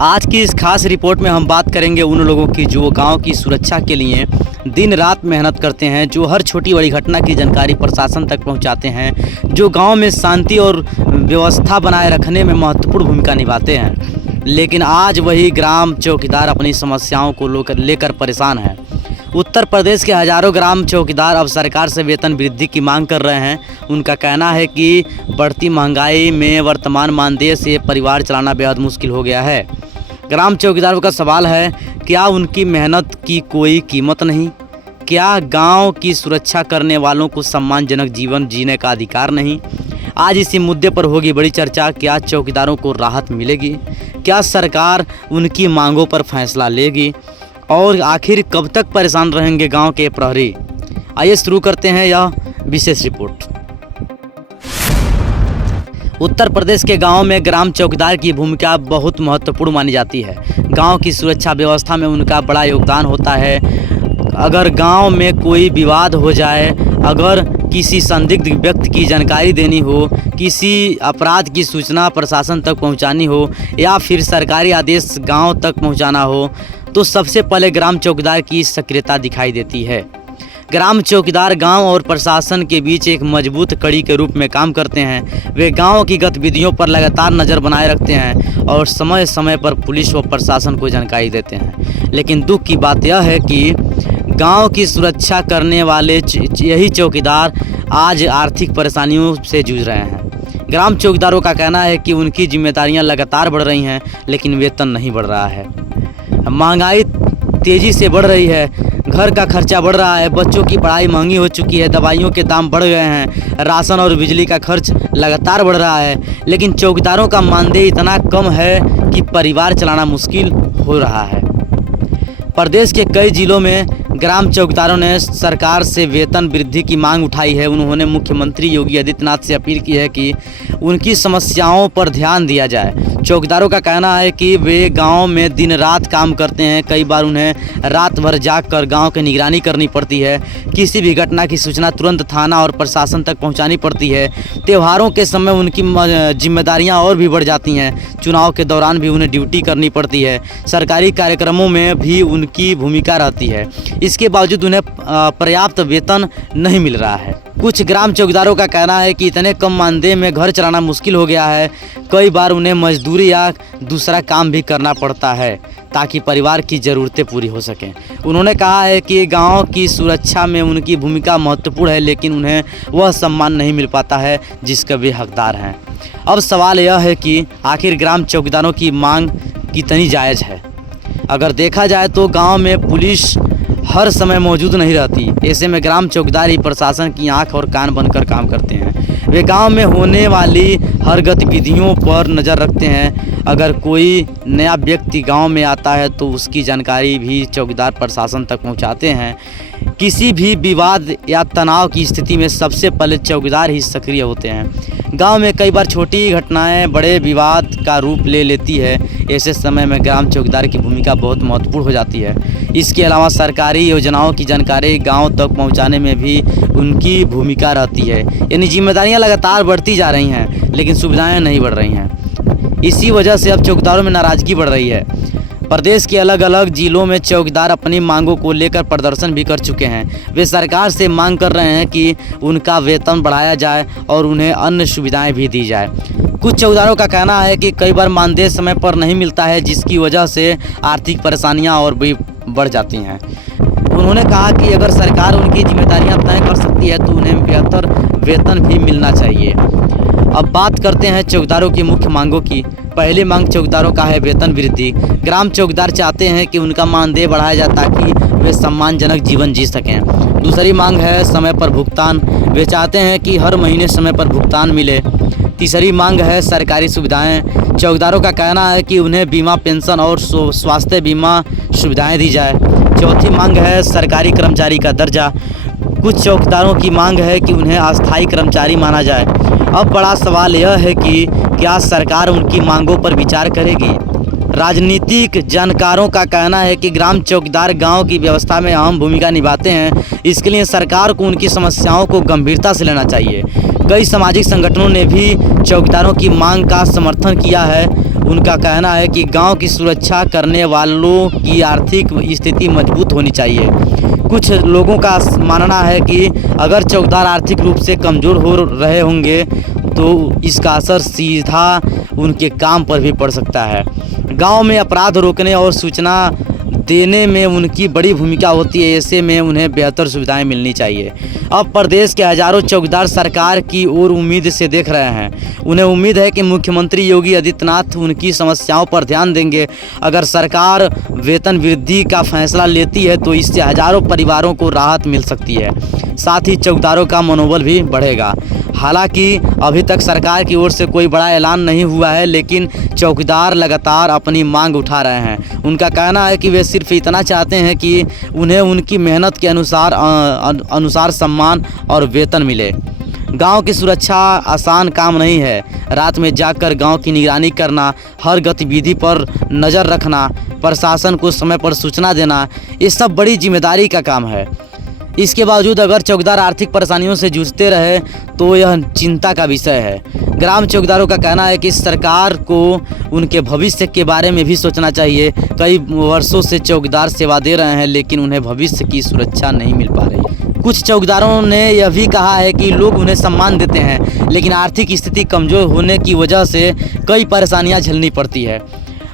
आज की इस खास रिपोर्ट में हम बात करेंगे उन लोगों की जो गांव की सुरक्षा के लिए दिन रात मेहनत करते हैं, जो हर छोटी बड़ी घटना की जानकारी प्रशासन तक पहुंचाते हैं, जो गांव में शांति और व्यवस्था बनाए रखने में महत्वपूर्ण भूमिका निभाते हैं। लेकिन आज वही ग्राम चौकीदार अपनी समस्याओं को लेकर परेशान हैं। उत्तर प्रदेश के हजारों ग्राम चौकीदार अब सरकार से वेतन वृद्धि की मांग कर रहे हैं। उनका कहना है कि बढ़ती महंगाई में वर्तमान मानदेय से परिवार चलाना बेहद मुश्किल हो गया है। ग्राम चौकीदारों का सवाल है, क्या उनकी मेहनत की कोई कीमत नहीं? क्या गांव की सुरक्षा करने वालों को सम्मानजनक जीवन जीने का अधिकार नहीं? आज इसी मुद्दे पर होगी बड़ी चर्चा। क्या चौकीदारों को राहत मिलेगी? क्या सरकार उनकी मांगों पर फैसला लेगी? और आखिर कब तक परेशान रहेंगे गांव के प्रहरी? आइए शुरू करते हैं यह विशेष रिपोर्ट। उत्तर प्रदेश के गांव में ग्राम चौकीदार की भूमिका बहुत महत्वपूर्ण मानी जाती है। गांव की सुरक्षा व्यवस्था में उनका बड़ा योगदान होता है। अगर गांव में कोई विवाद हो जाए, अगर किसी संदिग्ध व्यक्ति की जानकारी देनी हो, किसी अपराध की सूचना प्रशासन तक पहुंचानी हो या फिर सरकारी आदेश गांव तक पहुंचाना हो, तो सबसे पहले ग्राम चौकीदार की सक्रियता दिखाई देती है। ग्राम चौकीदार गांव और प्रशासन के बीच एक मजबूत कड़ी के रूप में काम करते हैं। वे गांव की गतिविधियों पर लगातार नज़र बनाए रखते हैं और समय समय पर पुलिस व प्रशासन को जानकारी देते हैं। लेकिन दुख की बात यह है कि गांव की सुरक्षा करने वाले यही चौकीदार आज आर्थिक परेशानियों से जूझ रहे हैं। ग्राम चौकीदारों का कहना है कि उनकी जिम्मेदारियां लगातार बढ़ रही हैं, लेकिन वेतन नहीं बढ़ रहा है। महंगाई तेज़ी से बढ़ रही है, घर का खर्चा बढ़ रहा है, बच्चों की पढ़ाई महंगी हो चुकी है, दवाइयों के दाम बढ़ गए हैं, राशन और बिजली का खर्च लगातार बढ़ रहा है। लेकिन चौकीदारों का मानदेय इतना कम है कि परिवार चलाना मुश्किल हो रहा है। प्रदेश के कई जिलों में ग्राम चौकीदारों ने सरकार से वेतन वृद्धि की मांग उठाई है। उन्होंने मुख्यमंत्री योगी आदित्यनाथ से अपील की है कि उनकी समस्याओं पर ध्यान दिया जाए। चौकीदारों का कहना है कि वे गांव में दिन रात काम करते हैं। कई बार उन्हें रात भर जागकर गांव की निगरानी करनी पड़ती है। किसी भी घटना की सूचना तुरंत थाना और प्रशासन तक पहुंचानी पड़ती है। त्योहारों के समय उनकी जिम्मेदारियां और भी बढ़ जाती हैं। चुनाव के दौरान भी उन्हें ड्यूटी करनी पड़ती है। सरकारी कार्यक्रमों में भी उनकी भूमिका रहती है। इसके बावजूद उन्हें पर्याप्त वेतन नहीं मिल रहा है। कुछ ग्राम चौकीदारों का कहना है कि इतने कम मानदेय में घर चलाना मुश्किल हो गया है। कई बार उन्हें मजदूरी या दूसरा काम भी करना पड़ता है ताकि परिवार की ज़रूरतें पूरी हो सकें। उन्होंने कहा है कि गांव की सुरक्षा में उनकी भूमिका महत्वपूर्ण है, लेकिन उन्हें वह सम्मान नहीं मिल पाता है जिसका वे हकदार हैं। अब सवाल यह है कि आखिर ग्राम चौकीदारों की मांग कितनी जायज़ है? अगर देखा जाए तो गाँव में पुलिस हर समय मौजूद नहीं रहती। ऐसे में ग्राम चौकीदार ही प्रशासन की आंख और कान बनकर काम करते हैं। वे गांव में होने वाली हर गतिविधियों पर नज़र रखते हैं। अगर कोई नया व्यक्ति गांव में आता है तो उसकी जानकारी भी चौकीदार प्रशासन तक पहुंचाते हैं। किसी भी विवाद या तनाव की स्थिति में सबसे पहले चौकीदार ही सक्रिय होते हैं। गांव में कई बार छोटी घटनाएं बड़े विवाद का रूप ले लेती है। ऐसे समय में ग्राम चौकीदार की भूमिका बहुत महत्वपूर्ण हो जाती है। इसके अलावा सरकारी योजनाओं की जानकारी गांव तक पहुंचाने में भी उनकी भूमिका रहती है। यानी जिम्मेदारियां लगातार बढ़ती जा रही हैं, लेकिन सुविधाएं नहीं बढ़ रही हैं। इसी वजह से अब चौकीदारों में नाराज़गी बढ़ रही है। प्रदेश के अलग अलग जिलों में चौकीदार अपनी मांगों को लेकर प्रदर्शन भी कर चुके हैं। वे सरकार से मांग कर रहे हैं कि उनका वेतन बढ़ाया जाए और उन्हें अन्य सुविधाएं भी दी जाए। कुछ चौकीदारों का कहना है कि कई बार मानदेय समय पर नहीं मिलता है, जिसकी वजह से आर्थिक परेशानियां और भी बढ़ जाती हैं। उन्होंने कहा कि अगर सरकार उनकी जिम्मेदारियां तय कर सकती है तो उन्हें बेहतर वेतन भी मिलना चाहिए। अब बात करते हैं चौकीदारों की मुख्य मांगों की। पहली मांग चौकीदारों का है वेतन वृद्धि। ग्राम चौकीदार चाहते हैं कि उनका मानदेय बढ़ाया जाए ताकि वे सम्मानजनक जीवन जी सकें। दूसरी मांग है समय पर भुगतान। वे चाहते हैं कि हर महीने समय पर भुगतान मिले। तीसरी मांग है सरकारी सुविधाएं। चौकीदारों का कहना है कि उन्हें बीमा, पेंशन और स्वास्थ्य बीमा सुविधाएं दी जाए। चौथी मांग है सरकारी कर्मचारी का दर्जा। कुछ चौकीदारों की मांग है कि उन्हें अस्थायी कर्मचारी माना जाए। अब बड़ा सवाल यह है कि क्या सरकार उनकी मांगों पर विचार करेगी? राजनीतिक जानकारों का कहना है कि ग्राम चौकीदार गांव की व्यवस्था में अहम भूमिका निभाते हैं। इसके लिए सरकार को उनकी समस्याओं को गंभीरता से लेना चाहिए। कई सामाजिक संगठनों ने भी चौकीदारों की मांग का समर्थन किया है। उनका कहना है कि गांव की सुरक्षा करने वालों की आर्थिक स्थिति मजबूत होनी चाहिए। कुछ लोगों का मानना है कि अगर चौकीदार आर्थिक रूप से कमज़ोर हो रहे होंगे तो इसका असर सीधा उनके काम पर भी पड़ सकता है। गांव में अपराध रोकने और सूचना देने में उनकी बड़ी भूमिका होती है, ऐसे में उन्हें बेहतर सुविधाएं मिलनी चाहिए। अब प्रदेश के हजारों चौकीदार सरकार की ओर उम्मीद से देख रहे हैं। उन्हें उम्मीद है कि मुख्यमंत्री योगी आदित्यनाथ उनकी समस्याओं पर ध्यान देंगे। अगर सरकार वेतन वृद्धि का फैसला लेती है तो इससे हजारों परिवारों को राहत मिल सकती है, साथ ही चौकीदारों का मनोबल भी बढ़ेगा। हालांकि अभी तक सरकार की ओर से कोई बड़ा ऐलान नहीं हुआ है, लेकिन चौकीदार लगातार अपनी मांग उठा रहे हैं। उनका कहना है कि वे सिर्फ इतना चाहते हैं कि उन्हें उनकी मेहनत के अनुसार सम्मान और वेतन मिले। गांव की सुरक्षा आसान काम नहीं है। रात में जागकर गांव की निगरानी करना, हर गतिविधि पर नज़र रखना, प्रशासन को समय पर सूचना देना, ये सब बड़ी जिम्मेदारी का काम है। इसके बावजूद अगर चौकीदार आर्थिक परेशानियों से जूझते रहे तो यह चिंता का विषय है। ग्राम चौकीदारों का कहना है कि सरकार को उनके भविष्य के बारे में भी सोचना चाहिए। कई वर्षों से चौकीदार सेवा दे रहे हैं, लेकिन उन्हें भविष्य की सुरक्षा नहीं मिल पा रही। कुछ चौकीदारों ने यह भी कहा है कि लोग उन्हें सम्मान देते हैं, लेकिन आर्थिक स्थिति कमज़ोर होने की वजह से कई परेशानियां झेलनी पड़ती है।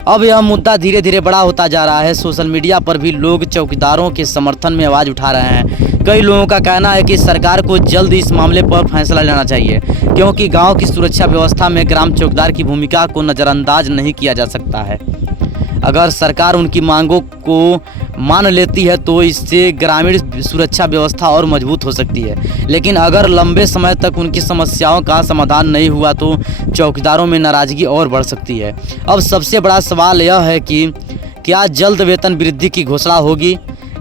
अब यह मुद्दा धीरे धीरे बड़ा होता जा रहा है। सोशल मीडिया पर भी लोग चौकीदारों के समर्थन में आवाज़ उठा रहे हैं। कई लोगों का कहना है कि सरकार को जल्द इस मामले पर फैसला लेना चाहिए, क्योंकि गांव की सुरक्षा व्यवस्था में ग्राम चौकीदार की भूमिका को नज़रअंदाज नहीं किया जा सकता है। अगर सरकार उनकी मांगों को मान लेती है तो इससे ग्रामीण सुरक्षा व्यवस्था और मजबूत हो सकती है, लेकिन अगर लंबे समय तक उनकी समस्याओं का समाधान नहीं हुआ तो चौकीदारों में नाराज़गी और बढ़ सकती है। अब सबसे बड़ा सवाल यह है कि क्या जल्द वेतन वृद्धि की घोषणा होगी?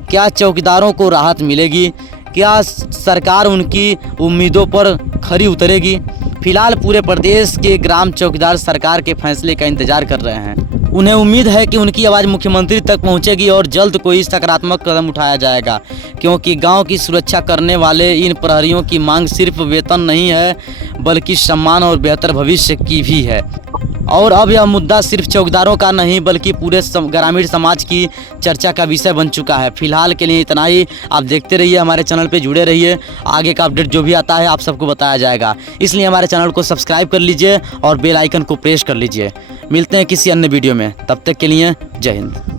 क्या चौकीदारों को राहत मिलेगी? क्या सरकार उनकी उम्मीदों पर खरी उतरेगी? फिलहाल पूरे प्रदेश के ग्राम चौकीदार सरकार के फैसले का इंतजार कर रहे हैं। उन्हें उम्मीद है कि उनकी आवाज़ मुख्यमंत्री तक पहुंचेगी और जल्द कोई सकारात्मक कदम उठाया जाएगा, क्योंकि गांव की सुरक्षा करने वाले इन प्रहरियों की मांग सिर्फ वेतन नहीं है, बल्कि सम्मान और बेहतर भविष्य की भी है। और अब यह मुद्दा सिर्फ चौकीदारों का नहीं बल्कि पूरे ग्रामीण समाज की चर्चा का विषय बन चुका है। फिलहाल के लिए इतना ही। आप देखते रहिए, हमारे चैनल पे जुड़े रहिए। आगे का अपडेट जो भी आता है आप सबको बताया जाएगा, इसलिए हमारे चैनल को सब्सक्राइब कर लीजिए और बेल आइकन को प्रेस कर लीजिए। मिलते हैं किसी अन्य वीडियो में, तब तक के लिए जय हिंद।